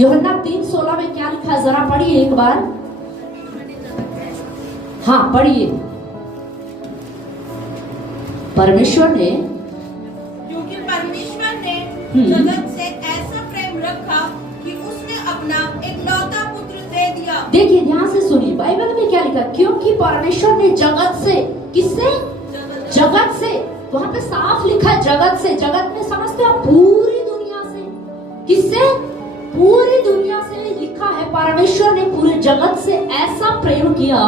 यूहन्ना 3:16 में क्या लिखा है, जरा पढ़िए एक बार। हाँ पढ़िए। परमेश्वर ने, क्योंकि परमेश्वर ने जगत से ऐसा प्रेम रखा कि उसने अपना एकलौता पुत्र दे दिया। देखिए ध्यान से सुनिए, बाइबल में क्या लिखा, क्योंकि परमेश्वर ने जगत से, किससे? जगत से। वहां पे साफ लिखा है जगत से। जगत में समझते हो पूरी दुनिया से। किससे? पूरी दुनिया से लिखा है परमेश्वर ने पूरे जगत से ऐसा प्रेम किया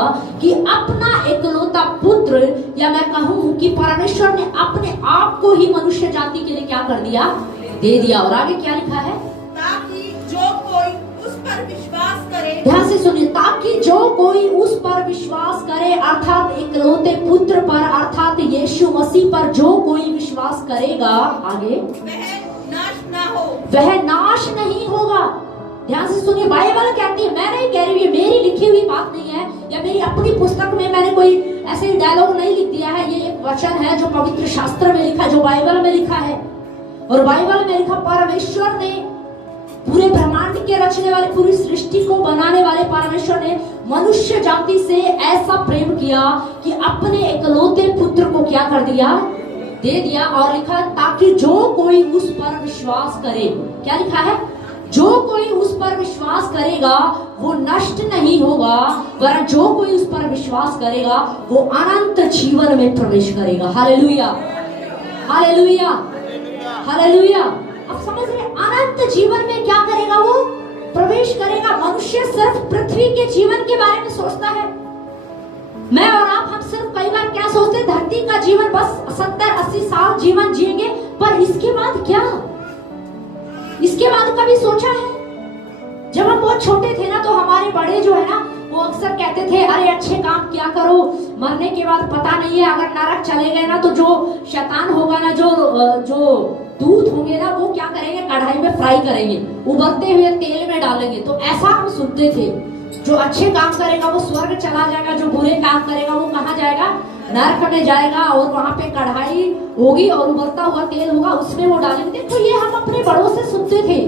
कि अपना एकलौता पुत्र, या मैं कहूं कि परमेश्वर ने अपने आप को ही मनुष्य जाति के लिए क्या कर दिया? दे दिया। और आगे क्या लिखा है? ताकि जो कोई उस पर विश्वास करे, ध्यान से सुनिए, ताकि जो कोई उस पर विश्वास करे, अर्थात एकलौते पुत्र पर, अर्थात यीशु मसीह पर जो कोई विश्वास करेगा, आगे वह नाश ना हो, वह नाश नहीं होगा। ध्यान से सुनिए, बाइबल कहती है, मैं नहीं कह रही, ये मेरी लिखी हुई बात नहीं है, या मेरी अपनी पुस्तक में मैंने कोई ऐसे डायलॉग नहीं लिख दिया है। ये एक वचन है जो पवित्र शास्त्र में लिखा, जो बाइबल में लिखा है। और बाइबल में लिखा, परमेश्वर ने पूरे ब्रह्मांड के रचने वाले, पूरी सृष्टि को बनाने वाले परमेश्वर ने मनुष्य जाति से ऐसा प्रेम किया कि अपने एकलौते पुत्र को क्या कर दिया? दे दिया। और लिखा, ताकि जो कोई उस पर विश्वास करे, क्या लिखा है? जो कोई उस पर विश्वास करेगा वो नष्ट नहीं होगा, वरन जो कोई उस पर विश्वास करेगा वो अनंत जीवन में प्रवेश करेगा। Hallelujah, hallelujah, hallelujah. अब समझ रहे, अनंत जीवन में क्या करेगा? वो प्रवेश करेगा। मनुष्य सिर्फ पृथ्वी के जीवन के बारे में सोचता है। मैं और आप, हम सिर्फ कई बार क्या सोचते हैं, धरती का जीवन बस 70-80 साल जीवन जिएंगे, पर इसके बाद क्या? इसके बाद कभी सोचा है? जब हम बहुत छोटे थे ना, तो हमारे बड़े जो है ना, वो अक्सर कहते थे, अरे अच्छे काम किया करो, मरने के बाद पता नहीं है, अगर नरक चले गए ना, तो जो शैतान होगा ना, जो दूध होंगे ना, वो क्या करेंगे, कढ़ाई में फ्राई करेंगे, उबलते हुए तेल में डालेंगे। तो ऐसा हम सुनते थे, जो अच्छे काम करेगा वो स्वर्ग चला जाएगा, जो बुरे काम करेगा वो कहाँ जाएगा? नरक में जाएगा। और वहां पे कढ़ाई होगी और उबलता हुआ तेल होगा, उसमें वो डालेंगे। देखो, ये हम अपने बड़ों से सुनते थे।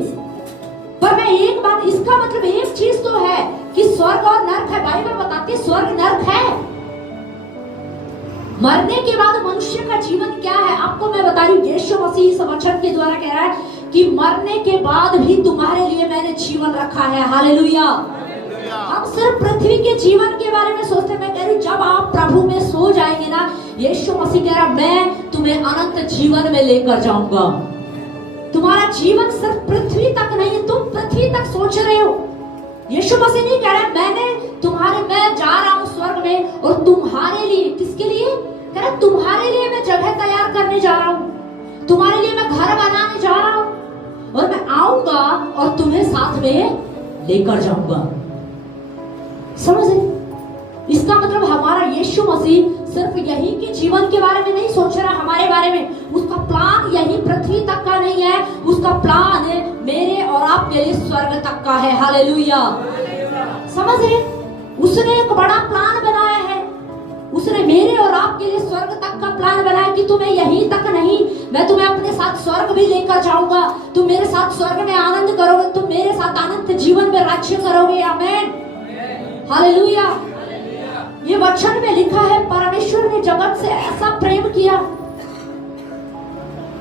पर मैं एक बात, इसका मतलब एक चीज तो है कि स्वर्ग और नरक है। बाइबल बताती है स्वर्ग नरक है। मरने के बाद मनुष्य का जीवन क्या है, आपको मैं बता रही हूँ। यीशु मसीह इस वचन के द्वारा कह रहा है कि मरने के बाद भी तुम्हारे लिए मैंने जीवन रखा है। हालेलुया। हम सिर्फ पृथ्वी के जीवन के बारे में सोचते हैं। मैं कह रही हूँ, जब आप प्रभु में सो जाएंगे ना, यीशु मसीह कह रहा, मैं तुम्हें अनंत जीवन में लेकर जाऊंगा। तुम्हारा जीवन सिर्फ पृथ्वी तक नहीं है। तुम पृथ्वी तक सोच रहे हो, यीशु मसीह नहीं कह रहा मैं जा रहा हूँ स्वर्ग में, और तुम्हारे लिए, किसके लिए? कह रहा तुम्हारे लिए मैं जगह तैयार करने जा रहा हूँ, तुम्हारे लिए मैं घर बनाने जा रहा हूँ, और मैं आऊंगा और तुम्हें साथ में लेकर जाऊंगा। समझ रहे? इसका मतलब हमारा यीशु मसीह सिर्फ यही के जीवन के बारे में नहीं सोच रहा, हमारे बारे में। उसका प्लान यही पृथ्वी तक का नहीं है, उसका प्लान मेरे और आपके लिए स्वर्ग तक का है। हालेलुया। समझ रहे? उसने एक बड़ा प्लान बनाया है। उसने मेरे और आपके लिए स्वर्ग तक का प्लान बनाया कि तुम्हें यहीं तक नहीं, मैं तुम्हें अपने साथ स्वर्ग भी लेकर जाऊंगा। तुम मेरे साथ स्वर्ग में आनंद करोगे, तुम मेरे साथ अनंत जीवन में राज्य करोगे। आमीन, हालेलुया। ये वचन में लिखा है, परमेश्वर ने जगत से ऐसा प्रेम किया।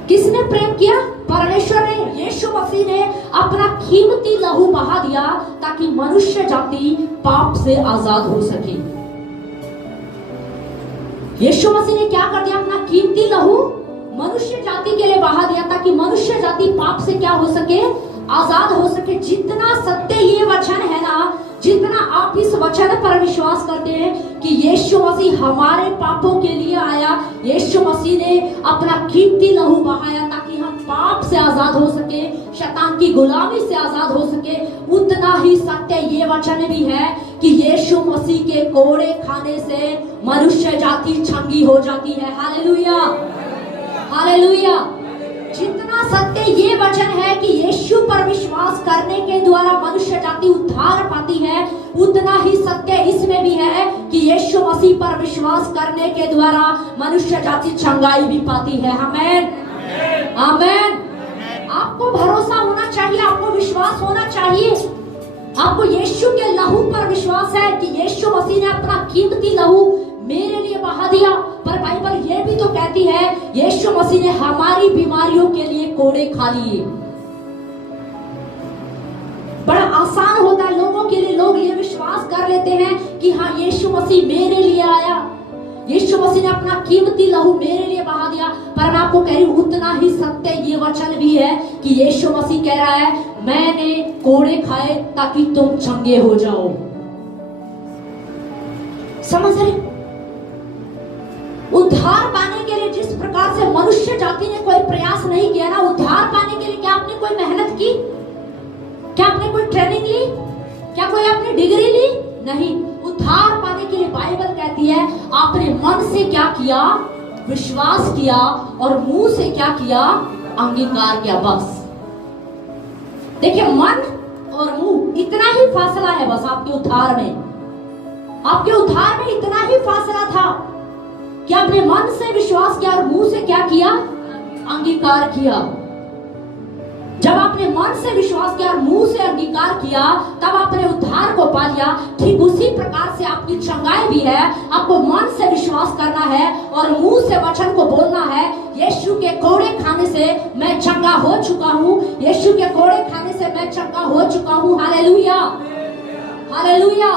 किसने प्रेम किया? परमेश्वर ने। यीशु मसीह ने अपना कीमती लहू बहा दिया ताकि मनुष्य जाति पाप से आजाद हो सके। यीशु मसीह ने क्या कर दिया? अपना कीमती लहू मनुष्य जाति के लिए बहा दिया ताकि मनुष्य जाति पाप से क्या हो सके? आजाद हो सके। जितना सत्य ये वचन है ना, जितना आप इस वचन पर विश्वास करते हैं कि यीशु मसीह हमारे पापों के लिए आया, यीशु मसीह ने अपना कीमती लहू बहाया ताकि हम पाप से आजाद हो सके, शैतान की गुलामी से आजाद हो सके, उतना ही सत्य ये वचन भी है कि यीशु मसीह के कोड़े खाने से मनुष्य जाति चंगी हो जाती है। Hallelujah, hallelujah. जितना सत्य ये वचन है कि यीशु पर विश्वास करने के द्वारा मनुष्य जाति उद्धार पाती है, उतना ही सत्य इसमें भी है कि यीशु मसीह पर विश्वास करने के द्वारा मनुष्य जाति चंगाई भी पाती है। आमीन, आमीन। आपको भरोसा होना चाहिए, आपको विश्वास होना चाहिए। आपको यीशु के लहू पर विश्वास है कि यीशु मसीह ने अपना कीमती लहू मेरे लिए बहा दिया। पर बाइबल ये भी तो कहती है यीशु मसीह ने हमारी बीमारियों के लिए कोड़े खा लिए। बड़ा आसान होता है लोगों के लिए, लोग ये विश्वास कर लेते हैं कि हाँ यीशु मसीह मेरे लिए आया, यीशु मसीह ने अपना कीमती लहू मेरे लिए बहा दिया। पर मैं आपको कह रही हूं उतना ही सत्य ये वचन भी है कि यीशु मसीह कह रहा है मैंने कोड़े खाए ताकि तुम चंगे हो जाओ। समझ रहे? उद्धार पाने के लिए जिस प्रकार से मनुष्य जाति ने कोई प्रयास नहीं किया ना, उद्धार पाने के लिए क्या आपने कोई मेहनत की? क्या आपने कोई ट्रेनिंग ली? क्या कोई आपने डिग्री ली? नहीं। उद्धार पाने के लिए बाइबल कहती है आपने मन से क्या किया? विश्वास किया, और मुंह से क्या किया? अंगीकार किया। बस देखिए, मन और मुंह इतना ही फासला है बस आपके उद्धार में। आपके उद्धार में इतना ही फासला था कि आपने मन से विश्वास किया और मुंह से क्या किया? अंगीकार किया। जब आपने मन से विश्वास किया और मुंह से अंगीकार किया तब आपने उद्धार को पा लिया। ठीक उसी प्रकार से आपकी चंगाई भी है। आपको मन से विश्वास करना है और मुंह से वचन को बोलना है यीशु के कोड़े खाने से मैं चंगा हो चुका हूँ, यीशु के कोड़े खाने से मैं चंगा हो चुका हूँ। Hallelujah, hallelujah.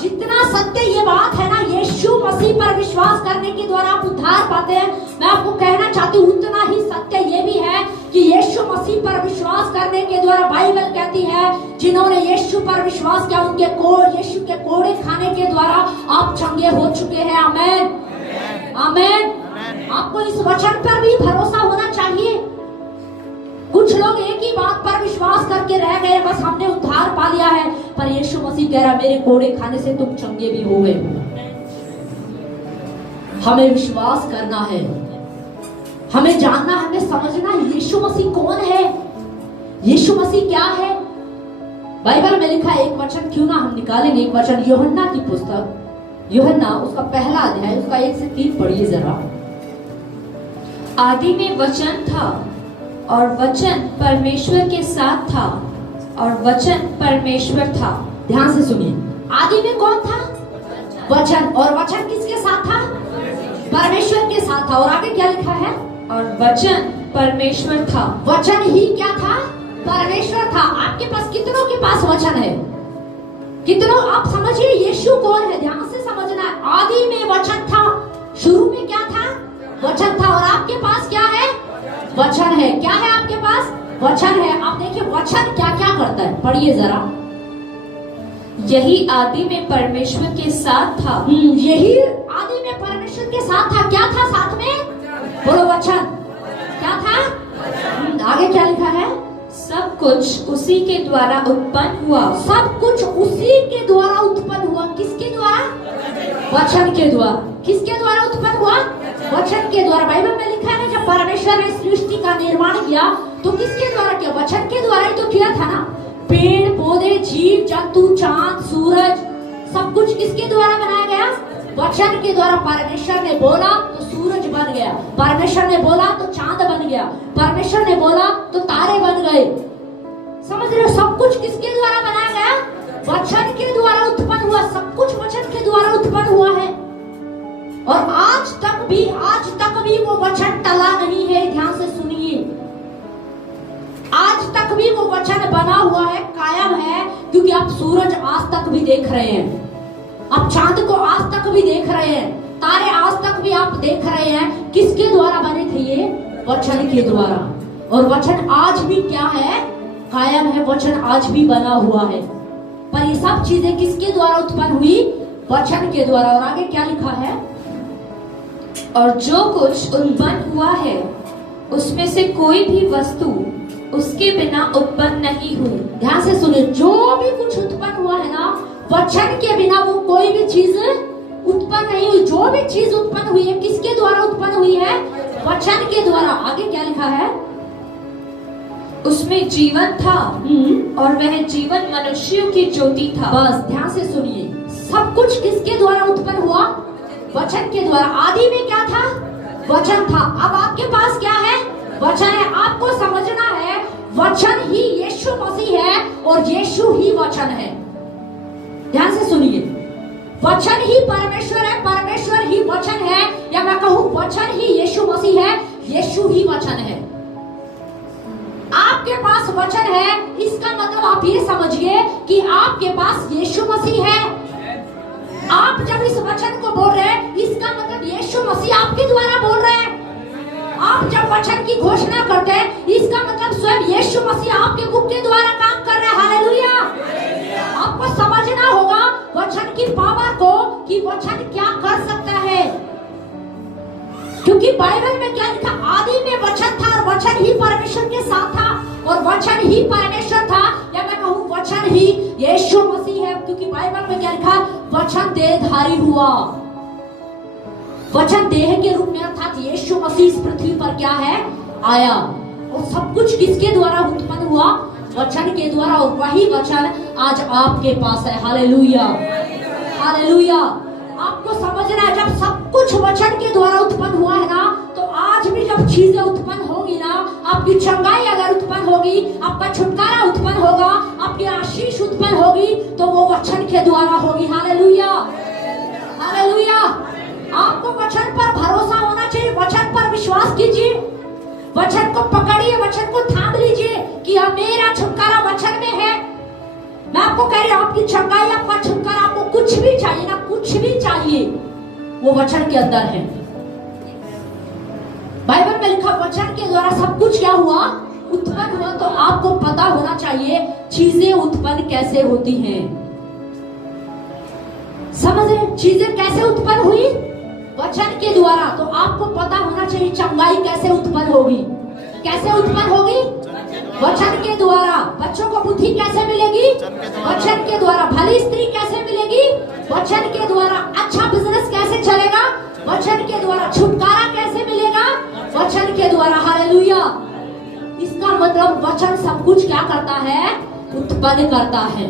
जितना सत्य ये बात है ना, यीशु मसीह पर विश्वास करने के द्वारा आप उद्धार पाते हैं। मैं आपको कहना चाहती हूँ उतना ही सत्य ये भी है कि यीशु मसीह पर विश्वास करने के द्वारा बाइबल कहती है जिन्होंने यीशु पर विश्वास किया उनके यीशु के कोड़े खाने के द्वारा आप चंगे हो चुके हैं। आमेन, आमेन। आपको इस वचन पर भी भरोसा होना चाहिए। कुछ लोग एक ही बात पर विश्वास करके रह गए, बस हमने उद्धार पा लिया है, पर यीशु मसीह कह रहा मेरे कोड़े खाने से तुम चंगे भी हो गए। हमें विश्वास करना है, हमें जानना, हमें समझना यीशु मसीह कौन है, यीशु मसीह क्या है। बाइबल में लिखा है एक वचन, क्यों ना हम निकालेंगे एक वचन, यूहन्ना की पुस्तक, यूहन्ना उसका पहला अध्याय उसका 1 से 3 पढ़िए जरा। आदि में वचन था और वचन परमेश्वर के साथ था और वचन परमेश्वर था। ध्यान से सुनिए, आदि में कौन था? वचन। और वचन किसके साथ था? परमेश्वर के साथ था। और आगे क्या लिखा है? और वचन परमेश्वर था। वचन ही क्या था? परमेश्वर था। आपके पास कितनों के पास वचन है? कितनों? आप समझिए यीशु कौन है, ध्यान से समझना है। आदि में वचन था, शुरू में क्या था? वचन था। और आपके पास क्या है? वचन है। क्या है आपके पास? वचन है। आप देखिए वचन क्या क्या करता है, पढ़िए जरा। यही आदि में परमेश्वर के साथ था। यही आदि में परमेश्वर के साथ था। क्या था साथ में? बोलो वचन। क्या था? आगे क्या लिखा है? सब कुछ उसी के द्वारा उत्पन्न हुआ। सब कुछ उसी के द्वारा उत्पन्न हुआ। किसके द्वारा? वचन के द्वारा। किसके द्वारा उत्पन्न हुआ? वचन के द्वारा। बाइबल में लिखा है ना, जब परमेश्वर ने सृष्टि का निर्माण किया तो किसके द्वारा किया? वचन के द्वारा ही तो किया था ना। पेड़ पौधे, जीव जंतु, चांद सूरज, सब कुछ किसके द्वारा बनाया गया? वचन के द्वारा। परमेश्वर ने बोला तो सूरज बन गया, परमेश्वर ने बोला तो चांद बन गया, परमेश्वर ने बोला तो तारे बन गए। समझ रहे हो? सब कुछ किसके द्वारा बनाया गया? वचन के द्वारा उत्पन्न हुआ। सब कुछ वचन के द्वारा उत्पन्न हुआ है। और आज तक भी वो वचन टला नहीं है। ध्यान से सुनिए, आज तक भी वो वचन बना हुआ है, कायम है। क्योंकि आप सूरज आज तक भी देख रहे हैं, आप चांद को आज तक भी देख रहे हैं, तारे आज तक भी आप देख रहे हैं। किसके द्वारा बने थे ये? वचन के द्वारा। और वचन आज भी क्या है? कायम है। वचन आज भी बना हुआ है। पर ये सब चीजें किसके द्वारा उत्पन्न हुई? वचन के द्वारा। और आगे क्या लिखा है? और जो कुछ उत्पन्न हुआ है उसमें से कोई भी वस्तु उसके बिना उत्पन्न नहीं हुई। ध्यान से सुनिए, जो भी कुछ उत्पन्न हुआ है ना, वचन के बिना वो कोई भी चीज उत्पन्न नहीं हुई। जो भी चीज उत्पन्न हुई है किसके द्वारा उत्पन्न हुई है? वचन के द्वारा। आगे क्या लिखा है? उसमें जीवन था और वह जीवन मनुष्यों की ज्योति था। बस ध्यान से सुनिए, सब कुछ किसके द्वारा उत्पन्न हुआ? वचन के द्वारा। आदि में क्या था? वचन था। अब आपके पास क्या है? वचन है। आपको समझना है वचन ही यीशु मसीह है और यीशु ही वचन है। ध्यान से सुनिए, वचन ही परमेश्वर है, परमेश्वर ही वचन है, या मैं कहूं वचन ही यीशु मसीह है, यीशु ही वचन है। आपके पास वचन है, इसका मतलब आप ये समझिए कि आपके पास यीशु मसीह है। आप जब इस वचन को बोल रहे हैं, इसका मतलब यीशु मसीह आपके द्वारा बोल रहे हैं। आप जब वचन की घोषणा करते हैं, इसका मतलब स्वयं यीशु मसीह आपके मुख के द्वारा काम कर रहे हैं। हालेलुया। आपको समझना होगा वचन की पावर को, कि वचन क्या कर सकता है। क्योंकि बाइबल में क्या लिखा, आदि में वचन था और वचन ही परमेश्वर के साथ था और वचन ही परमेश्वर था, या मैं कहूं वचन ही यीशु मसीह है। क्योंकि बाइबल में क्या लिखा, वचन देहधारी हुआ। वचन देह के रूप में अर्थात यीशु मसीह इस पृथ्वी पर क्या है, आया। और सब कुछ किसके द्वारा उत्पन्न हुआ, वचन के द्वारा, और वही वचन आज आपके पास है। Hallelujah, hallelujah. आपको समझना है, जब सब कुछ वचन के द्वारा उत्पन्न हुआ है ना, तो आज भी जब चीजें उत्पन्न होगी ना, आपकी चंगाई अगर उत्पन्न होगी, आपका छुटकारा उत्पन्न होगा, आपकी आशीष उत्पन्न होगी, तो वो वचन के द्वारा होगी। Hallelujah, hallelujah. आपको वचन पर भरोसा होना चाहिए, वचन पर विश्वास कीजिए, वचन को पकड़िए, वचन को थाम लीजिए कि अब मेरा छुटकारा वचन में है। मैं आपको कह रही हूं, आपकी चंगाई, आपका छुटकारा, आपको कुछ भी चाहिए ना, कुछ भी चाहिए, वो वचन के अंदर है। बाइबल में लिखा वचन के द्वारा सब कुछ क्या हुआ, उत्पन्न हुआ। तो आपको पता होना चाहिए चीजें उत्पन्न कैसे होती हैं। समझ रहे, चीजें कैसे उत्पन्न हुई, वचन के द्वारा। तो आपको पता होना चाहिए चंगाई कैसे उत्पन्न होगी, कैसे उत्पन्न होगी, वचन के द्वारा। बच्चों को बुद्धि कैसे मिलेगी, वचन के द्वारा। भली स्त्री कैसे मिलेगी, वचन के द्वारा। अच्छा बिजनेस कैसे चलेगा, वचन के द्वारा। छुटकारा कैसे मिलेगा, वचन के द्वारा। हालेलुया। इसका मतलब वचन सब कुछ क्या करता है, उत्पन्न करता है।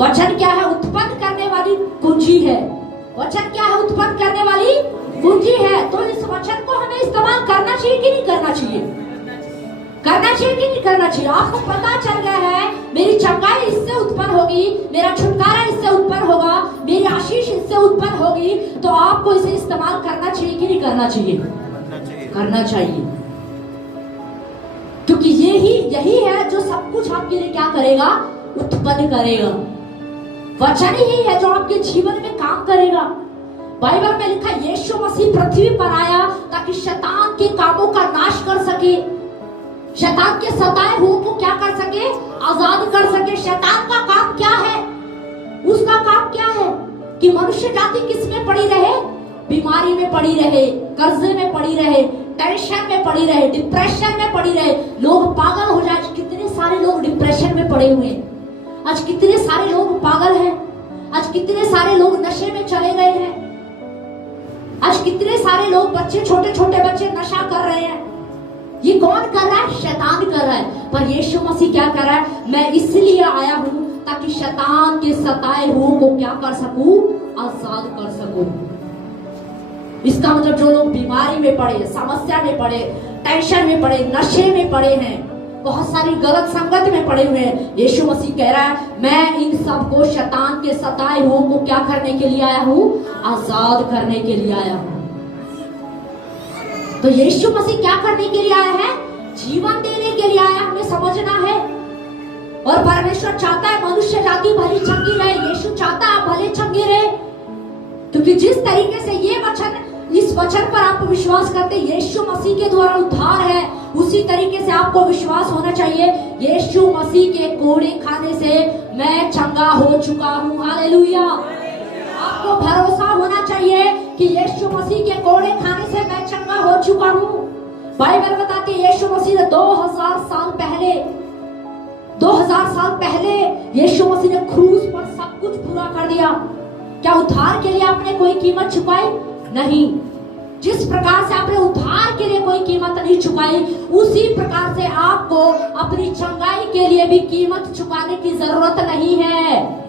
वचन क्या है, उत्पन्न करने वाली कुंजी है। वचन क्या है, उत्पन्न करने वाली कुंजी है। तो इस वचन को हमें इस्तेमाल करना चाहिए कि नहीं करना चाहिए, करना चाहिए कि नहीं करना चाहिए। आपको पता चल गया है मेरी चंगाई इससे उत्पन्न होगी, मेरा छुटकारा इससे उत्पन्न होगा, मेरी आशीष इससे उत्पन्न होगी, तो आपको इसे इस्तेमाल करना चाहिए कि नहीं करना चाहिए, करना चाहिए। क्योंकि यही है जो सब कुछ आपके लिए क्या करेगा, उत्पन्न करेगा। वचन ही है जो आपके जीवन में काम करेगा। बाइबल में लिखा यीशु मसीह पृथ्वी पर आया ताकि शैतान के कामों का नाश कर सके, शैतान के सताए हुओं को क्या कर सके, आजाद कर सके। शैतान का काम क्या है, उसका काम क्या है कि मनुष्य जाति किस में पड़ी रहे, बीमारी में पड़ी रहे, कर्जे में पड़ी रहे, टेंशन में पड़ी रहे, डिप्रेशन में पड़ी रहे, लोग पागल हो जाए। कितने सारे लोग डिप्रेशन में पड़े हुए हैं, आज कितने सारे लोग पागल हैं, आज कितने सारे लोग नशे में चले गए हैं, आज कितने सारे लोग, बच्चे, छोटे छोटे बच्चे नशा कर रहे हैं। ये कौन कर रहा है, शैतान कर रहा है। पर यीशु मसीह क्या कर रहा है, मैं इसलिए आया हूं ताकि शैतान के सताए हुओं को क्या कर सकूं, आजाद कर सकूं। इसका मतलब जो लोग बीमारी में पड़े, समस्या में पड़े, टेंशन में पड़े, नशे में पड़े हैं, बहुत सारी गलत संगत में पड़े हुए हैं, यीशु मसीह कह रहा है मैं इन सब को, शैतान के सताए हुओं को क्या करने के लिए आया हूं, आजाद करने के लिए आया हूं। तो यीशु मसीह क्या करने के लिए आया है, जीवन देने के लिए आया, हमें समझना है। और परमेश्वर चाहता है मनुष्य जाति भली चंगी रहे, यीशु चाहता है आप भले चंगे रहे। क्योंकि जिस तरीके से ये वचन, इस वचन पर आप विश्वास करते यीशु मसीह के द्वारा उद्धार है, उसी तरीके से आपको विश्वास होना चाहिए यीशु मसीह के कोड़े खाने से मैं चंगा हो चुका हूं। हालेलुया। आपको भरोसा होना चाहिए कि यीशु मसीह के कोड़े खाने से मैं चंगा हो चुका हूं। बाइबल बताती है यीशु मसीह ने 2000 साल पहले यीशु मसीह ने क्रूस पर सब कुछ पूरा कर दिया। क्या उद्धार के लिए आपने कोई कीमत चुकाई? नहीं। जिस प्रकार से आपने उद्धार के लिए कोई कीमत नहीं चुकाई, उसी प्रकार से आपको अपनी चंगाई के लिए भी कीमत चुकाने की जरूरत नहीं है।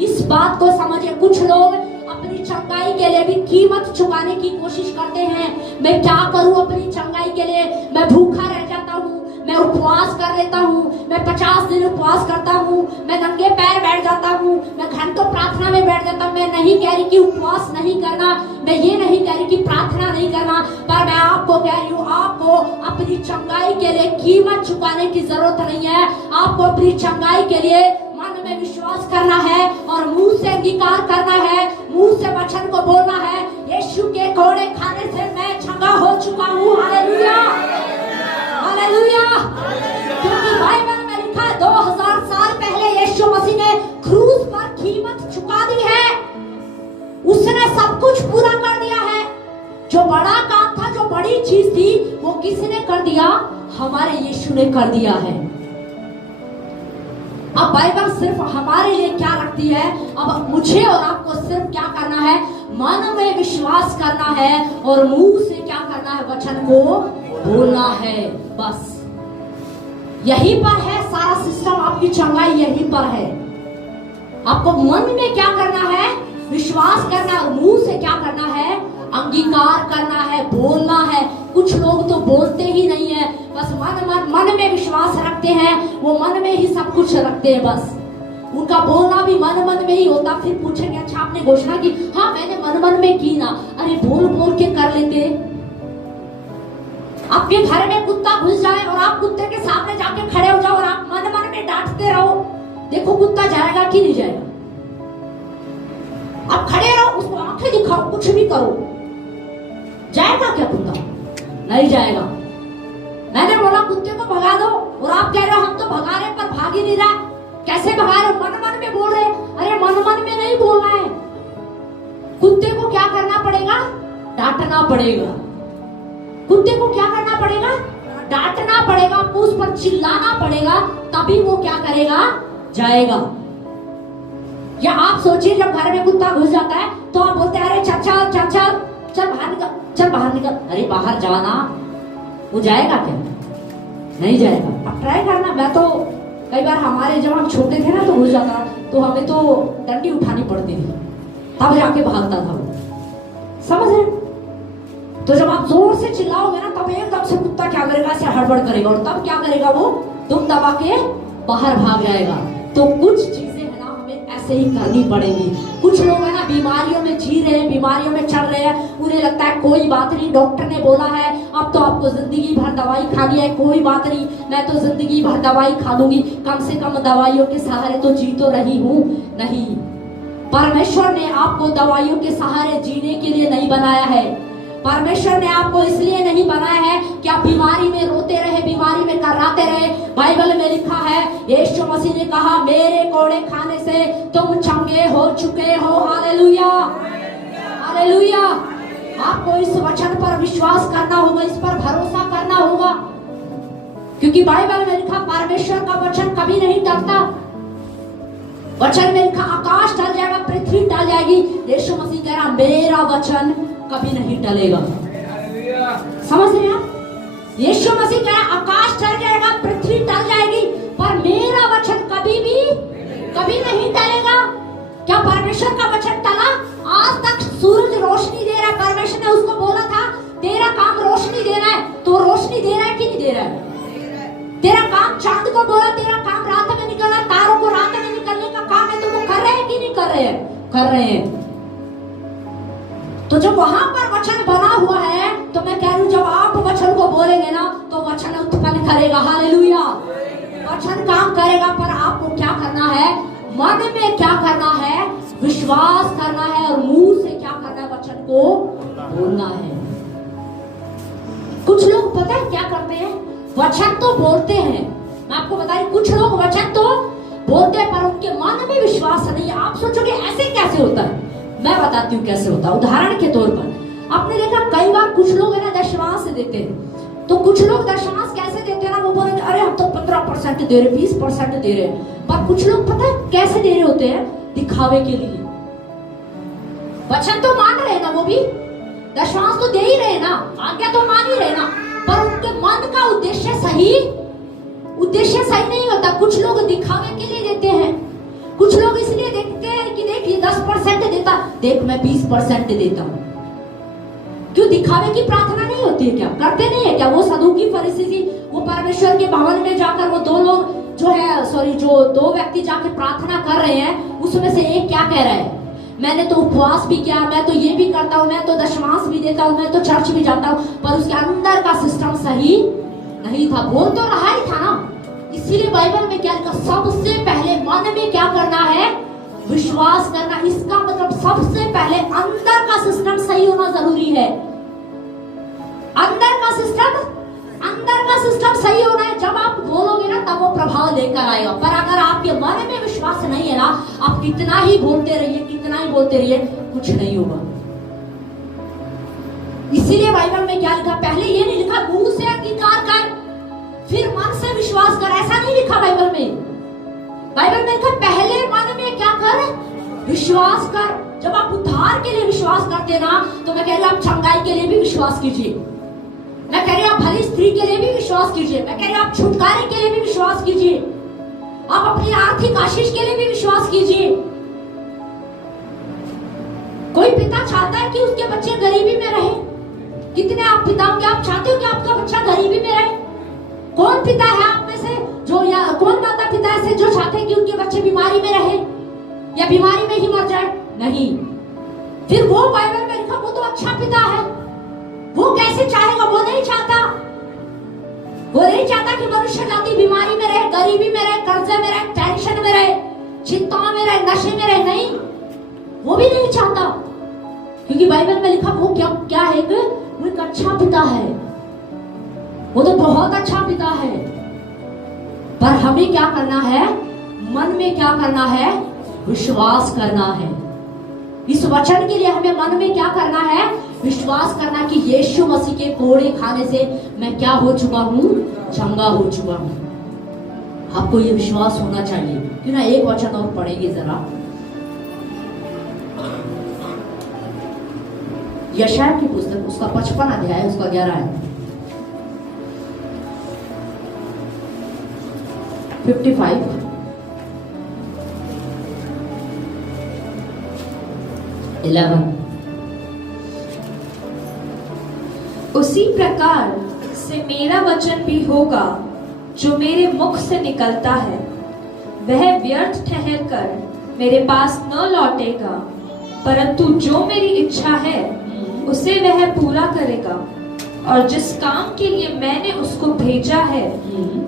इस बात को समझिए। कुछ लोग अपनी चंगाई के लिए भी कीमत चुकाने की कोशिश करते हैं। मैं क्या करूं अपनी चंगाई के लिए, मैं भूखा रह जाता हूं, मैं उपवास कर लेता हूँ, मैं 50 दिन उपवास करता हूँ, मैं नंगे पैर बैठ जाता हूँ, मैं घंटों प्रार्थना में बैठ जाता हूँ। मैं नहीं कह रही कि उपवास नहीं करना, मैं ये नहीं कह रही कि प्रार्थना नहीं करना, पर मैं आपको कह रही हूँ आपको अपनी चंगाई के लिए कीमत चुकाने की जरूरत नहीं है। आपको अपनी चंगाई के लिए मन में विश्वास करना है और मुंह से अंगीकार करना है, मुंह से वचन को बोलना है, यीशु के कोड़े खाने से मैं चंगा हो चुका हूँ। Hallelujah, hallelujah. क्योंकि बाइबल में लिखा है 2000 साल पहले यीशु मसीह ने क्रूस पर कीमत चुका दी है। उसने सब कुछ पूरा कर दिया है। जो बड़ा काम था, जो बड़ी चीज थी, वो किसने कर दिया? हमारे यीशु ने कर दिया है। अब बाइबल सिर्फ हमारे लिए क्या रखती है? अब मुझे और आपको सिर्फ क्या करना है? मन में विश्वास करना है और मुंह से क्या करना है? वचन को बोलना है। बस यहीं पर है सारा सिस्टम, आपकी चंगाई यहीं पर है। आपको मन में क्या करना है? विश्वास करना, और मुंह से क्या करना है? अंगीकार करना है, बोलना है। कुछ लोग तो बोलते ही नहीं है, बस मन में विश्वास रखते हैं, वो मन में ही सब कुछ रखते हैं। बस उनका बोलना भी मन में ही होता। फिर पूछेंगे अच्छा आपने घोषणा की? हाँ मैंने मन में की ना। अरे बोल बोल के कर लेते। आपके घर में कुत्ता घुस जाए और आप कुत्ते के सामने जाके खड़े हो जाओ और आप मन में डांटते रहो, देखो कुत्ता जाएगा कि नहीं जाएगा? आप खड़े रहो, उसको आंखें दिखाओ, कुछ भी करो, जाएगा क्या कुत्ता? नहीं जाएगा। मैंने बोला कुत्ते को भगा दो और आप कह रहे हो हम तो भगा रहे, पर भाग ही नहीं रहा। कैसे भगा रहे हो? मन में बोल रहे। अरे मन में नहीं बोलना है। कुत्ते को क्या करना पड़ेगा? डांटना पड़ेगा। कुत्ते को क्या करना पड़ेगा? डांटना पड़ेगा, उस पर चिल्लाना पड़ेगा, तभी वो क्या करेगा? जाएगा। या आप सोचिए जब घर में कुत्ता घुस जाता है तो आप बोलते हैं अरे चल चल बाहर निकल, चल बाहर निकल। अरे बाहर जाना, वो जाएगा क्या? नहीं जाएगा। अब ट्राई करना। मैं तो कई बार हमारे जब हम छोटे थे ना तो घुस जाता, तो हमें तो डंडी उठानी पड़ती थी, तब जाके भागता था वो। समझ रहे? तो जब आप जोर से चिल्लाओगे ना तब एकदम से कुत्ता क्या करेगा? ऐसे हड़बड़ करेगा और तब क्या करेगा? वो तुम दबा के बाहर भाग जाएगा। तो कुछ चीजें है ना हमें ऐसे ही करनी पड़ेगी। कुछ लोग है ना बीमारियों में जी रहे हैं, बीमारियों में चल रहे हैं, उन्हें लगता है कोई बात नहीं, डॉक्टर ने बोला है अब तो आपको जिंदगी भर दवाई खानी है, कोई बात नहीं, मैं तो जिंदगी भर दवाई खा लूंगी, कम से कम दवाइयों के सहारे तो जी तो रही हूँ। नहीं, परमेश्वर ने आपको दवाइयों के सहारे जीने के लिए नहीं बनाया है। परमेश्वर ने आपको इसलिए नहीं बनाया है कि आप बीमारी में रोते रहे, बीमारी में कराते रहे। बाइबल में लिखा है, यीशु मसीह ने कहा मेरे कोड़े खाने से तुम चंगे हो चुके हो। Hallelujah, hallelujah. आपको इस वचन पर विश्वास करना होगा, इस पर भरोसा करना होगा, क्योंकि बाइबल में लिखा परमेश्वर का वचन कभी नहीं टलता। वचन में लिखा आकाश टल जाएगा, पृथ्वी टल जाएगी, यीशु मसीह कह रहा मेरा वचन कभी नहीं टलेगा। समझ रहे हैं आप? यीशु मसीह कह रहा आकाश टल जाएगा, पृथ्वी टल जाएगी, पर मेरा वचन कभी नहीं टलेगा। क्या परमेश्वर का वचन टला? आज तक सूरज रोशनी दे रहा है, परमेश्वर ने उसको बोला था तेरा काम रोशनी देना है, तो रोशनी दे रहा है कि नहीं दे रहा है? तेरा काम चांद को बोला तेरा काम रात में निकलना, तारों को रात में निकलने का काम है, तो वो कर रहे हैं कि नहीं कर रहे हैं? कर रहे हैं। तो जब वहां पर वचन बना हुआ है तो मैं कह रही हूं जब आप वचन को बोलेंगे ना तो वचन उत्पन्न करेगा। हालेलुया, वचन काम करेगा, पर आपको क्या करना है? मन में क्या करना है? विश्वास करना है और मुंह से क्या करना है? वचन को बोलना है। कुछ लोग पता है क्या करते हैं? वचन तो बोलते हैं, मैं आपको बता रही, कुछ लोग वचन तो बोलते हैं पर उनके मन में विश्वास नहीं है। आप सोचोगे ऐसे कैसे होता है? मैं बताती हूँ कैसे होता है। उदाहरण के तौर पर आपने देखा कई बार कुछ लोग है ना दशमांश देते हैं, तो कुछ लोग दशमांश कैसे देते हैं ना, वो बोलेंगे अरे हम तो 15% दे रहे, 20% दे रहे, पर कुछ लोग पता है कैसे दे रहे होते हैं? दिखावे के लिए। वचन तो मान रहे ना, वो भी दशमांश तो दे ही रहे ना, आज्ञा तो मान ही रहे ना, पर उनके मन का उद्देश्य सही नहीं होता। कुछ लोग दिखावे के लिए देते हैं, कुछ लोग इसलिए देखते हैं कि देख ये 10% देता, देख मैं 20% देता हूं। क्यों? दिखावे की प्रार्थना नहीं होती है क्या? करते नहीं है क्या? वो सदूकी फरीसी वो परमेश्वर के भवन में जाकर वो जो दो व्यक्ति जाके प्रार्थना कर रहे हैं, उसमें से एक क्या कह रहा है, मैंने तो उपवास भी किया, मैं तो ये भी करता हूँ, मैं तो दशमांश भी देता हूँ, मैं तो चर्च भी जाता हूँ, पर उसके अंदर का सिस्टम सही नहीं था। बोल तो रहा ही था ना। इसीलिए बाइबल में क्या लिखा, सबसे पहले मन में क्या करना है, विश्वास करना। इसका मतलब सबसे पहले अंदर का सिस्टम सही होना जरूरी है। अंदर का सिस्टम सही होना है। जब आप बोलोगे ना तब वो प्रभाव लेकर आएगा। पर अगर आपके मन में विश्वास नहीं है ना, आप कितना ही बोलते रहिए, कुछ नहीं होगा। इसीलिए बाइबल में क्या लिखा, पहले ये नहीं लिखा मुंह से अंगीकार कर फिर मन से विश्वास कर, ऐसा नहीं लिखा बाइबल में। बाइबल में लिखा पहले मन में क्या कर, विश्वास कर। जब आप उद्धार के लिए विश्वास करते ना, तो मैं कह रही हूं आप चंगाई के लिए भी विश्वास कीजिए, मैं कह रही हूं आप भली स्त्री के लिए भी विश्वास कीजिए, मैं कह रही हूं आप छुटकारे के लिए भी विश्वास कीजिए, आप अपनी आर्थिक आशीष के लिए भी विश्वास कीजिए। कोई पिता चाहता है कि उसके बच्चे गरीबी में रहे? कितने आप पिता होंगे, आप चाहते हो कि आपका बच्चा गरीबी में रहे? कौन पिता है आप में से कौन माता पिता ऐसे जो चाहते हैं कि उनके बच्चे बीमारी में रहे या बीमारी में ही मर जाए? नहीं। फिर वो बाइबल में लिखा वो तो अच्छा पिता है। वो कैसे चाहेगा? वो नहीं चाहता कि मनुष्य जाति बीमारी में रहे, गरीबी में रहे, कर्जे में रहे, टेंशन में रहे, चिंताओं में रहे, नशे में रहे। नहीं, वो भी नहीं चाहता, क्योंकि बाइबल में लिखा वो क्या है, वो एक अच्छा पिता है, वो तो बहुत अच्छा पिता है। पर हमें क्या करना है, मन में क्या करना है, विश्वास करना है। इस वचन के लिए हमें मन में क्या करना है, विश्वास करना कि यीशु मसीह के कोड़े खाने से मैं क्या हो चुका हूँ, चंगा हो चुका हूँ। आपको ये विश्वास होना चाहिए। क्यों ना एक वचन और पढ़ेंगे जरा, यशायाह की पुस्तक उसका 55 अध्याय उसका 11 है 55 11। उसी प्रकार से मेरा वचन भी होगा जो मेरे मुख से निकलता है, वह व्यर्थ ठहर कर मेरे पास न लौटेगा, परंतु जो मेरी इच्छा है उसे वह पूरा करेगा, और जिस काम के लिए मैंने उसको भेजा है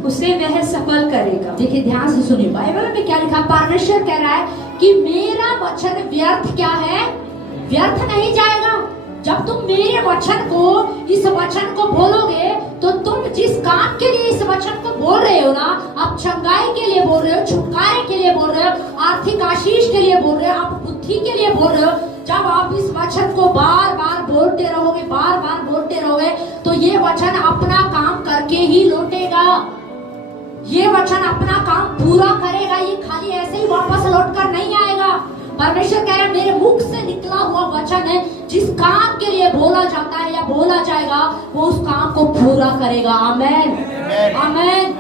उसे वह सफल करेगा। देखिए ध्यान से सुनिए, बाइबल में क्या लिखा, परमेश्वर कह रहा है कि मेरा वचन व्यर्थ क्या है, व्यर्थ नहीं जाएगा। जब तुम मेरे वचन को, इस वचन को बोलोगे, तो तुम जिस काम के लिए इस वचन को बोल रहे हो ना, आप चंगाई के लिए बोल रहे हो, छुटकारे के लिए बोल रहे हो, आर्थिक आशीष के लिए बोल रहे हो, आप बुद्धि के लिए बोल रहे हो, जब आप इस वचन को बार बार बोलते रहोगे, तो ये वचन अपना काम करके ही लौटेगा। ये वचन अपना काम पूरा करेगा, ये खाली ऐसे ही वापस लौट कर नहीं आएगा। परमेश्वर कह रहा है मेरे मुख से निकला हुआ वचन है, जिस काम के लिए बोला जाता है या बोला जाएगा, वो उस काम को पूरा करेगा। आमेन, आमेन।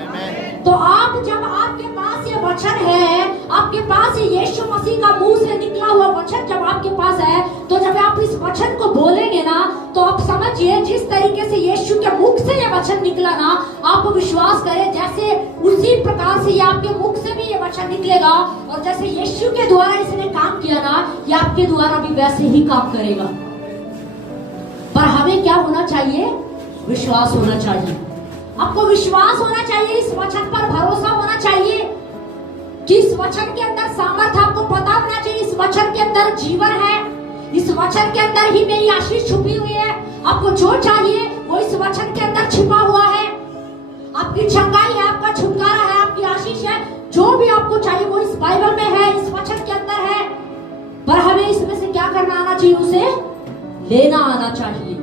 तो आप, जब आपके पास ये वचन है, आपके पास ये यीशु मसीह का मुंह से निकला हुआ वचन जब आपके पास है, तो जब आप इस वचन को बोलेंगे ना, तो आप समझिए जिस तरीके से यीशु के मुख से ये वचन निकला ना, आप विश्वास करें जैसे उसी प्रकार से ये आपके मुख से भी ये वचन निकलेगा, और जैसे यीशु के द्वारा इसने काम किया ना, ये आपके द्वारा भी वैसे ही काम करेगा। पर हमें क्या होना चाहिए, विश्वास होना चाहिए। आपको विश्वास होना चाहिए, इस वचन पर भरोसा होना चाहिए कि इस वचन के अंदर सामर्थ, आपको पता होना चाहिए इस वचन के अंदर जीवन है, इस वचन के अंदर ही मेरी आशीष छुपी हुई है। आपको जो चाहिए वो इस वचन के अंदर छिपा हुआ है। आपकी चंगाई है, आपका छुटकारा है, आपकी आशीष है, जो भी आपको चाहिए वो इस बाइबल में है, इस वचन के अंदर है। पर हमें इसमें से क्या करना आना चाहिए, उसे लेना आना चाहिए।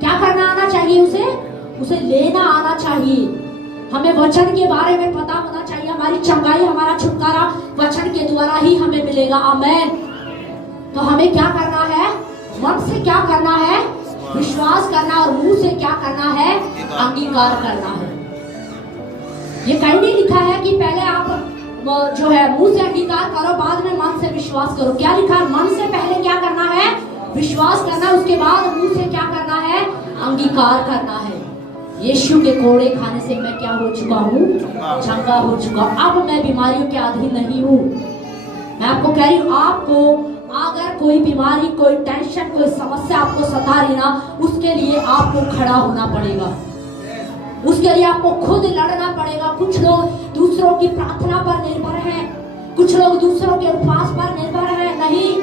क्या करना आना चाहिए, उसे लेना आना चाहिए। हमें वचन के बारे में पता होना चाहिए। हमारी चंगाई, हमारा छुटकारा वचन के द्वारा ही हमें मिलेगा। आमेन। तो हमें क्या करना है, मन से क्या करना है, विश्वास करना, और मुंह से क्या करना है, अंगीकार करना है। ये कहीं नहीं लिखा है कि पहले आप जो है मुंह से अंगीकार करो, बाद में मन से विश्वास करो। क्या लिखा है, मन से पहले क्या करना है, विश्वास करना, उसके बाद मुंह से क्या करना है, अंगीकार करना है। यीशु के कोड़े खाने से मैं क्या हो चुका हूँ? चंगा हो चुका। अब मैं बीमारियों के अधीन नहीं हूँ। मैं आपको कह रही हूँ, आपको अगर कोई बीमारी, कोई टेंशन, कोई समस्या आपको सता रही ना, उसके लिए आपको खड़ा होना पड़ेगा। उसके लिए आपको खुद लड़ना पड़ेगा। कुछ लोग दूसरों की प्रार्थना पर निर्भर हैं, कुछ लोग दूसरों के उपवास पर निर्भर हैं। नहीं,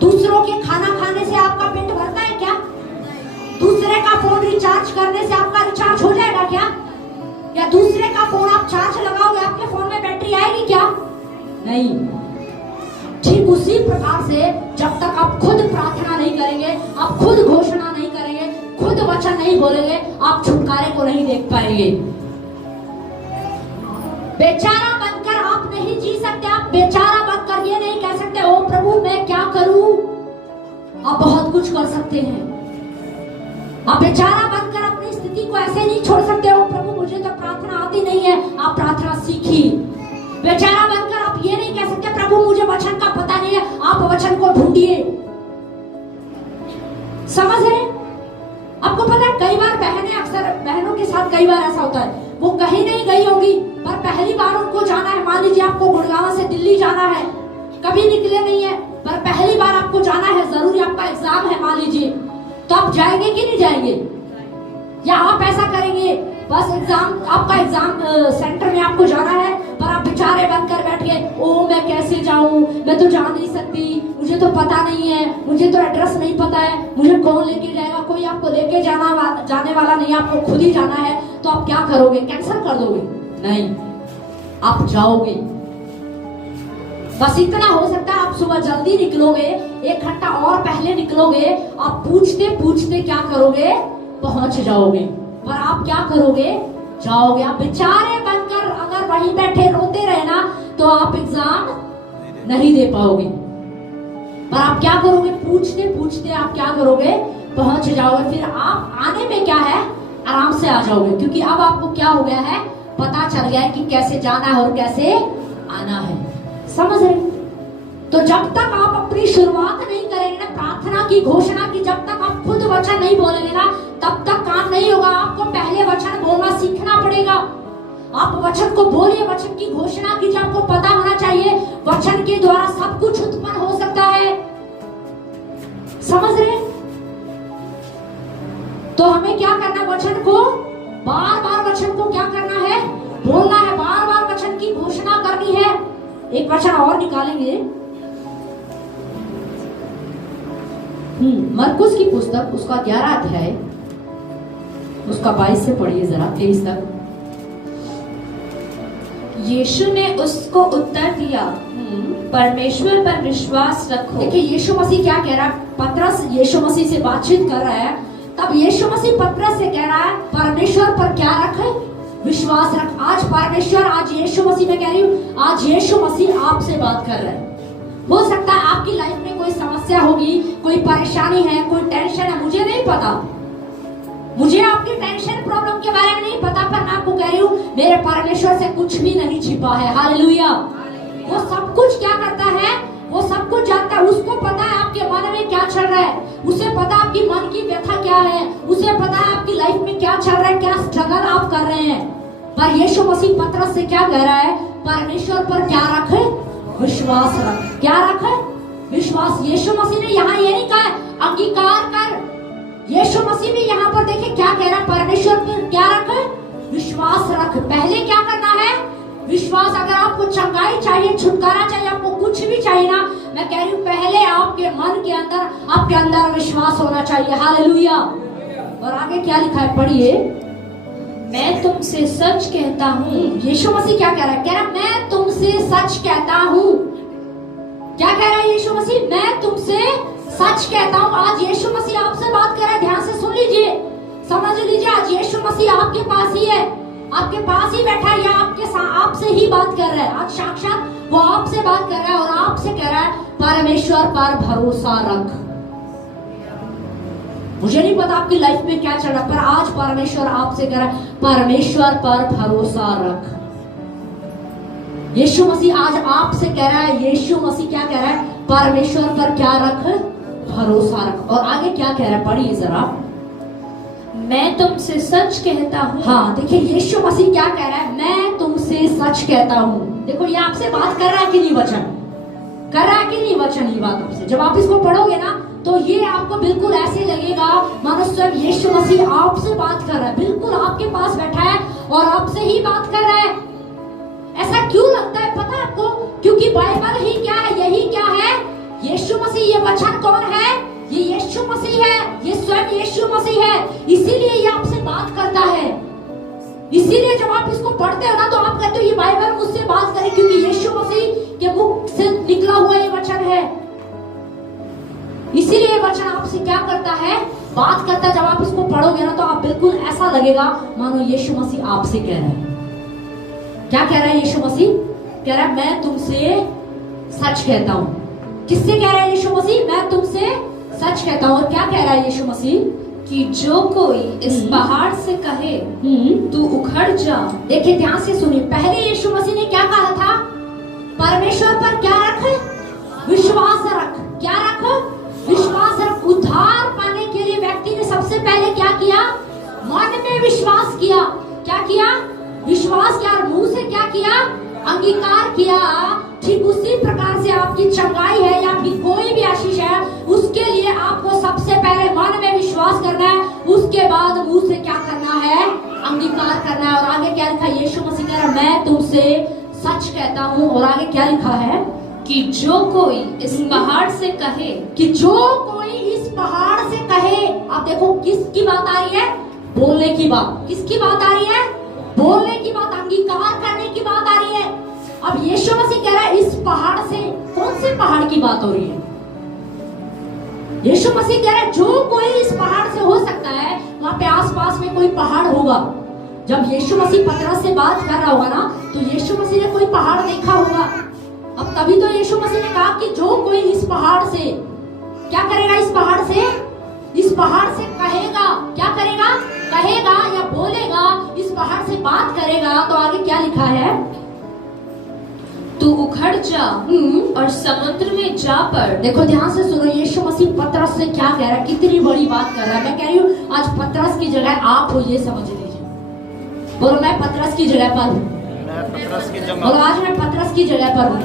दूसरों के खाना खाने से आपका पेट भरता है क्या? दूसरे का फोन रिचार्ज करने से आपका रिचार्ज हो जाएगा क्या? या दूसरे का फोन आप चार्ज लगाओगे, आपके फोन में बैटरी आएगी क्या? नहीं। ठीक उसी प्रकार से जब तक आप खुद प्रार्थना नहीं करेंगे, आप खुद घोषणा नहीं करेंगे, खुद वचन नहीं बोलेंगे, आप छुटकारे को नहीं देख पाएंगे। बेचारा बनकर आप नहीं जी सकते। आप बेचारा बनकर ये नहीं कह सकते, ओ प्रभु मैं क्या करूं। आप बहुत कुछ कर सकते हैं। आप बेचारा बनकर अपनी स्थिति को ऐसे नहीं छोड़ सकते, ओ प्रभु मुझे तो प्रार्थना आती नहीं है। आप प्रार्थना सीखिए। बेचारा बनकर आप ये नहीं कह सकते, प्रभु मुझे वचन का पता नहीं है। आप वचन को ढूंढिए। समझ रहे? आपको पता है, कई बार बहनें, अक्सर बहनों के साथ कई बार ऐसा होता है, वो कहीं नहीं गई होगी पर पहली बार उनको जाना है। मान लीजिए आपको गुड़गांव से दिल्ली जाना है, कभी निकले नहीं है, पर पहली बार आपको जाना है, जरूरी आपका एग्जाम है मान लीजिए, तो आप जाएंगे कि नहीं जाएंगे? या आप ऐसा करेंगे, बस एग्जाम, आपका एग्जाम सेंटर में आपको जाना है, पर आप बेचारे बनकर बैठ गए, ओ मैं कैसे जाऊं, मैं तो जा नहीं सकती, मुझे तो पता नहीं है, मुझे तो एड्रेस नहीं पता है, मुझे कौन लेके जाएगा, कोई आपको लेके जाने वाला नहीं, आपको खुद ही जाना है। तो आप क्या करोगे? कैंसिल कर दोगे? नहीं, आप जाओगे। बस इतना हो सकता है, आप सुबह जल्दी निकलोगे, 1 घंटा और पहले निकलोगे, आप पूछते पूछते क्या करोगे? पहुंच जाओगे। पर आप क्या करोगे? जाओगे। आप बेचारे बनकर अगर वहीं बैठे रोते रहे ना, तो आप एग्जाम नहीं दे पाओगे। पर आप क्या करोगे? पूछते पूछते आप क्या करोगे? पहुंच जाओगे। फिर आप आने में क्या है, आराम से आ जाओगे, क्योंकि अब आपको क्या हो गया है, पता चल गया है कि कैसे जाना है और कैसे आना है। समझ रहे? तो जब तक आप अपनी शुरुआत नहीं करेंगे ना प्रार्थना की, घोषणा की, जब तक आप खुद वचन नहीं बोलेंगे ना, तब तक काम नहीं होगा। आपको पहले वचन बोलना सीखना पड़ेगा। आप वचन को बोलिए, वचन की घोषणा कीजिए। आपको पता होना चाहिए वचन के द्वारा सब कुछ उत्पन्न हो सकता है। समझ रहे? तो हमें क्या करना, वचन को बार बार, वचन को क्या करना है? बोलना है, बार बार वचन की घोषणा करनी है। एक वचन और निकालेंगे, मरकुस की पुस्तक, उसका 11 अध्याय, उसका 22 से पढ़िए जरा, 23 तक। यीशु ने उसको उत्तर दिया, परमेश्वर पर विश्वास रखो। देखिए यीशु मसीह क्या कह रहा है, पतरस यीशु मसीह से बातचीत कर रहा है, तब यीशु मसीह पतरस से कह रहा है परमेश्वर पर क्या रख, विश्वास रख। आज परमेश्वर, आज यीशु मसीह, मैं कह रही हूँ आज यीशु मसीह आपसे बात कर रहा है। हो सकता है आपकी लाइफ में कोई समस्या होगी, कोई परेशानी है, कोई टेंशन है, मुझे नहीं पता, मुझे आपकी टेंशन प्रॉब्लम के बारे में नहीं पता, पर मैं आपको कह रही हूँ मेरे परमेश्वर से कुछ भी नहीं छिपा है। हालेलुया। वो सब कुछ क्या करता है, वो सब कुछ जानता है। उसको पता है आपके मन में क्या चल रहा है, उसे पता है आपकी मन की व्यथा क्या है, उसे पता है आपकी लाइफ में क्या चल रहा है, क्या स्ट्रगल आप कर रहे हैं। पर यीशु मसीह पतरस से क्या कह रहा है, परमेश्वर पर क्या रखे, विश्वास रख। क्या रखे, विश्वास। यीशु मसीह ने यहाँ ये नहीं कहा अंगीकार कर, यीशु मसीह भी यहाँ पर देखिए क्या कह रहा है, परमेश्वर पर क्या रखे, विश्वास रख। पहले क्या करना है, विश्वास। अगर आपको चंगाई चाहिए, छुटकारा चाहिए, आपको कुछ भी चाहिए ना, मैं कह रही हूँ पहले आपके मन के अंदर, आपके अंदर विश्वास होना चाहिए। हालेलुया। और आगे क्या लिखा है, पढ़िए। मैं तुमसे सच कहता हूँ। यीशु मसीह क्या कह रहा है, कह रहा मैं तुमसे सच कहता हूँ। क्या कह रहा है यीशु मसीह, मैं तुमसे सच कहता हूँ। आज यीशु मसीह आपसे बात कर रहा है, ध्यान से सुन लीजिए, समझ लीजिए। आज यीशु मसीह आपके पास ही है, आपके पास ही बैठा है, या आपसे ही बात कर रहा है। आज साक्षात वो आपसे बात कर रहा है और आपसे कह रहा है परमेश्वर पर भरोसा रख। मुझे नहीं पता आपकी लाइफ में क्या चल रहा है, पर आज परमेश्वर आपसे कह रहा है परमेश्वर पर भरोसा रख। यीशु मसीह आज आपसे कह रहा है, यीशु मसीह क्या कह रहा है, परमेश्वर पर क्या रख, भरोसा रख। और आगे क्या कह रहा है, पढ़िए जरा। मैं तुमसे सच कहता हूँ। हाँ देखिए यीशु मसीह क्या कह रहा है, मैं तुमसे सच कहता हूँ। देखो ये आपसे बात कर रहा है कि नहीं वचन, कर रहा है कि नहीं वचन, ये बात आपसे। जब आप इसको पढ़ोगे ना तो ये आपको बिल्कुल ऐसे लगेगा मानो स्वयं यीशु मसीह आपसे बात कर रहा है, बिल्कुल आपके पास बैठा है और आपसे ही बात कर रहा है। ऐसा क्यों लगता है पता है आपको? क्योंकि बाइबल ही क्या है, यही क्या है, यीशु मसीह। ये वचन कौन है? ये यीशु मसीह है, ये स्वयं यीशु मसीह है। इसीलिए ये आपसे बात करता है। इसीलिए जब आप इसको पढ़ते हो ना तो आप कहते हो ये बाइबल मुझसे बात करे, क्योंकि यीशु मसीह के मुख से निकला हुआ ये वचन है। इसीलिए ये वचन आपसे क्या करता है, बात करता है। जब आप इसको पढ़ोगे ना तो आप बिल्कुल ऐसा लगेगा मानो यीशु मसीह आपसे कह रहा है। क्या कह रहा है यीशु मसीह? कह रहा है मैं तुमसे सच कहता हूँ। किससे कह रहा है यीशु मसीह? मैं तुमसे सच कहता हूँ। और क्या कह रहा है यीशु मसीह? कि जो कोई इस पहाड़ से कहे तू उखड़ जा। देखिए ध्यान से सुनिए, पहले यीशु मसीह ने क्या कहा था? परमेश्वर पर क्या रख? विश्वास रख। क्या रख? विश्वास रख। उद्धार पाने के लिए व्यक्ति ने सबसे पहले क्या किया? मन में विश्वास किया। क्या किया? विश्वास किया। और मुंह से क्या किया? अंगीकार किया। ठीक उसी प्रकार से आपकी चंगाई है या आपकी कोई भी आशीष है, उसके लिए आपको सबसे पहले मन में विश्वास करना है, उसके बाद मुंह से क्या करना है? अंगीकार करना है। और आगे क्या लिखा है? यीशु मसीह कह रहा है मैं तुमसे सच कहता हूँ। और आगे क्या लिखा है? कि जो कोई इस पहाड़ से कहे, कि जो कोई इस पहाड़ से कहे। आप देखो किसकी बात आ रही है? बोलने की बात। किसकी बात आ रही है? बोलने की बात, अंगीकार करने की बात आ रही है। अब यीशु मसीह कह रहा है इस पहाड़ से, कौन से पहाड़ की बात हो रही है? यीशु मसीह कह रहा है जो कोई इस पहाड़ से, हो सकता है वहां पे आसपास में कोई पहाड़ होगा। जब यीशु मसीह पतरस से बात कर रहा होगा ना तो यीशु मसीह ने कोई पहाड़ देखा होगा। अब तभी तो यीशु मसीह ने कहा कि जो कोई इस पहाड़ से क्या करेगा? इस पहाड़ से, इस पहाड़ से कहेगा। क्या करेगा? कहेगा या बोलेगा, इस पहाड़ से बात करेगा। तो आगे क्या लिखा है? तू उखड़ जा और समुद्र में जा पड़। देखो ध्यान से सुनो, यीशु मसीह पतरस से क्या कह रहा है, कितनी बड़ी बात कर रहा है। मैं कह रही हूँ आज पतरस की जगह आप हो, ये समझ लीजिए। बोलो मैं पतरस की जगह पर हूँ। बोलो आज मैं पतरस की जगह पर हूँ।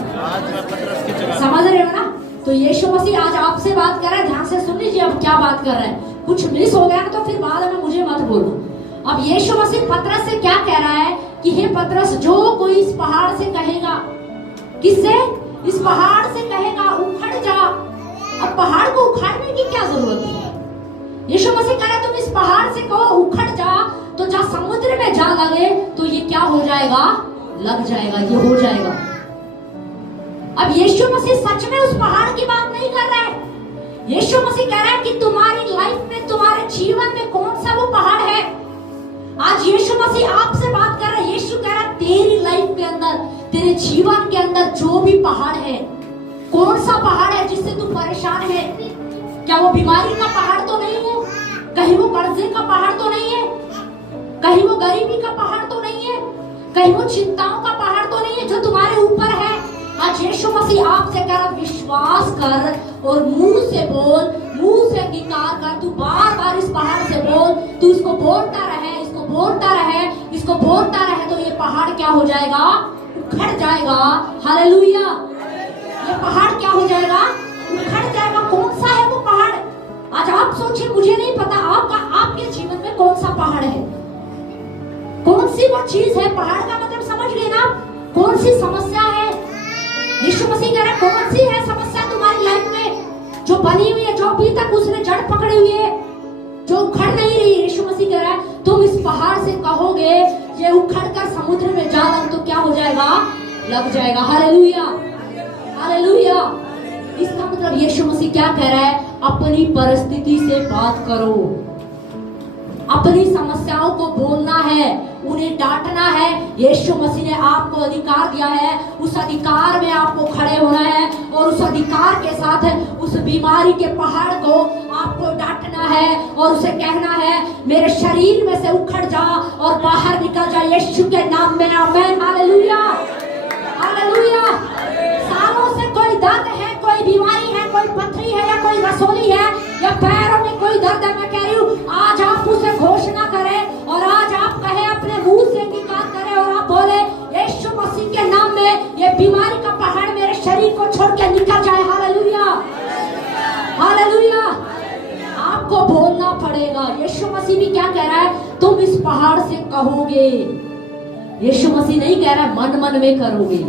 समझ रहे हो ना? तो यीशु मसीह आज आपसे बात कर रहा है। ध्यान से सुन लीजिए अब क्या बात कर रहा है। कुछ मिस हो गया तो फिर बाद में मुझे मत बोलो। अब यीशु मसीह पतरस से क्या कह रहा है कि हे पतरस, जो कोई इस पहाड़ से कहेगा, किससे? इस पहाड़ से कहेगा उखड़ जा। अब पहाड़ को उखाड़ने की क्या जरूरत है? यीशु मसीह कह रहा है तुम इस पहाड़ से कहो उखड़ जा, तो जा समुद्र में जा लगे तो ये क्या हो जाएगा? लग जाएगा, ये हो जाएगा। अब यीशु मसीह सच में उस पहाड़ की बात नहीं कर रहा है। यीशु मसीह कह रहा है कि तुम्हारी लाइफ में, तुम्हारे जीवन में कौन सा वो पहाड़ है। आज यीशु मसीह आपसे बात कर रहा है। यीशु कह रहा है तेरी लाइफ के अंदर, तेरे जीवन के अंदर जो भी पहाड़ है, कौन सा पहाड़ है जिससे तू परेशान है? क्या वो बीमारी का पहाड़ तो नहीं है? कहीं वो कर्जे का पहाड़ तो नहीं है? कहीं वो गरीबी का पहाड़ तो नहीं है? कहीं वो चिंताओं का पहाड़ तो नहीं है जो तुम्हारे ऊपर है? आज यीशु मसीह आपसे कह रहा विश्वास कर और मुंह से बोल, मुंह से अंगीकार कर। तू बार बार इस पहाड़ से बोल, तू इसको बोलता रहे, इसको बोलता रहे, इसको बोलता रहे, तो ये पहाड़ क्या हो जाएगा? उखड़ जाएगा। हालेलुया। ये पहाड़ क्या हो जाएगा? उखड़ जाएगा। कौन सा है वो पहाड़? आज आप सोचिए, मुझे नहीं पता आपके जीवन में कौन सा पहाड़ है, कौन सी वो चीज है। पहाड़ का मतलब समझ गए ना? कौन सी समस्या है? यीशु मसीह कह रहा है कौन सी है समस्या तुम्हारी लाइफ में जो बनी हुई है, जो अभी तक उसने जड़ पकड़ी हुई है, जो उखड़ नहीं रही। यीशु मसीह कह रहा है तुम इस पहाड़ से कहोगे ये उखड़ कर समुद्र में जा लग, तो क्या हो जाएगा? लग जाएगा। Hallelujah, hallelujah. इसका मतलब यीशु मसीह क्या कह रहा है? अपनी परिस्थिति से बात करो, अपनी समस्याओं को बोलना है, उन्हें डांटना है। यीशु मसीह ने आपको अधिकार दिया है, उस अधिकार में आपको खड़े होना है और उस अधिकार के साथ उस बीमारी के पहाड़ को आपको डांटना है और उसे कहना है मेरे शरीर में से उखड़ जा और बाहर निकल जा यीशु के नाम में। आमीन। Hallelujah, hallelujah. सालों से कोई दर्द है, कोई बीमारी है, कोई पथरी है या कोई रसोली है या पैरों में कोई दर्द है, मैं कह रही हूँ आज आप उसे घोषित बोलना पड़ेगा। यीशु मसीह भी क्या कह रहा है, तुम इस पहाड़ से कहोगे। यीशु मसीह नहीं कह रहा है मन मन में करोगे।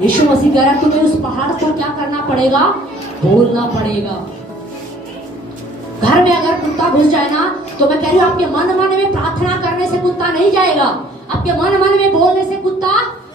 यीशु मसीह कह रहा है तुम्हें उस पहाड़ को क्या करना पड़ेगा, बोलना पड़ेगा। घर में अगर कुत्ता घुस जाए ना, तो मैं कह रही हूँ आपके मन मन में प्रार्थना करने से कुत्ता नहीं जाएगा, आपके मन मन में बोलने से कुत्ता